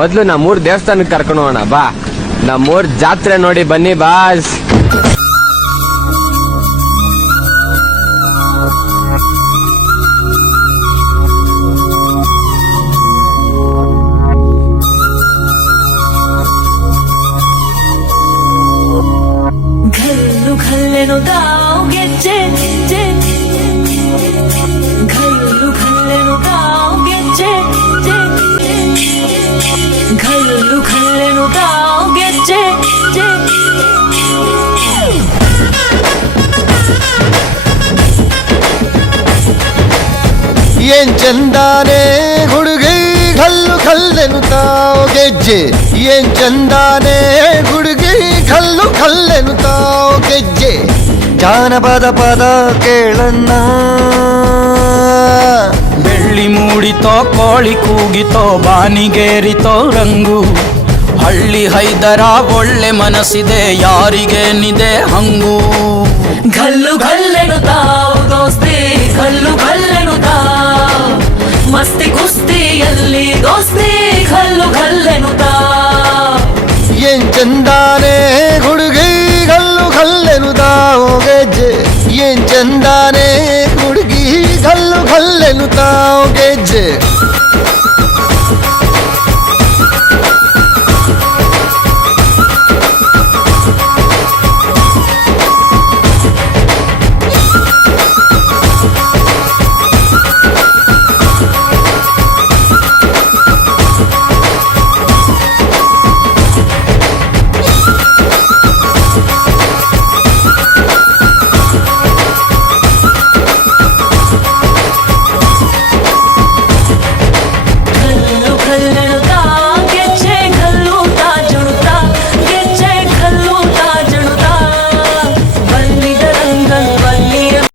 ಮೊದ್ಲು ನಮ್ಮೂರ್ ದೇವಸ್ಥಾನಕ್ಕೆ ಕರ್ಕೊಂಡು ಹೋಗೋಣ ಬಾ. ನಮ್ಮೂರ್ ಜಾತ್ರೆ ನೋಡಿ ಬನ್ನಿ ಬಾಸ್. घल्लू घल्लेनु दाव ಗೆಜ್ಜೆ घल्लू घल्लेनु दाव ಗೆಜ್ಜೆ घल्लू घल्लेनु दाव ಗೆಜ್ಜೆ ಏನ್ ಚಂದಾನೆ ಹುಡುಗಿ ಕಲ್ಲು ಕಲ್ಲೆನುತ್ತಾವ್ ಗೆಜ್ಜೆ. ಏನ್ ಚಂದಾನೆ ಹುಡುಗಿ ಕಲ್ಲು ಕಲ್ಲೆನುತ್ತಾವ್ ಗೆಜ್ಜೆ. ಜಾನಪದ ಪದ ಕೇಳನ್ನ ಬೆಳ್ಳಿ ಮೂಡಿತೋ ಕೋಳಿ ಕೂಗಿತೋ ಬಾನಿಗೇರಿತೋ ರಂಗು. ಹಳ್ಳಿ ಹೈದರ ಒಳ್ಳೆ ಮನಸ್ಸಿದೆ ಯಾರಿಗೇನಿದೆ ಹಂಗು. घल्लू घल्लेनु दाव ದೋಸ್ತಿ घल्लू घल्लेनु दाव ಮಸ್ತಿ ಕುಸ್ತಿಯಲ್ಲಿ ದೋಸ್ತಿ घल्लू घल्लेनु दाव. ಏನ್ ಚಂದಾನೆ ಹುಡುಗಿ ಕಲ್ಲು ಕಲ್ಲೆನುತ್ತಾವ್ ಗೆಜ್ಜೆ. ಏನ್ ಚಂದಾನೆ ಹುಡುಗಿ ಕಲ್ಲು ಕಲ್ಲೆನುತ್ತಾವ್ ಗೆಜ್ಜೆ.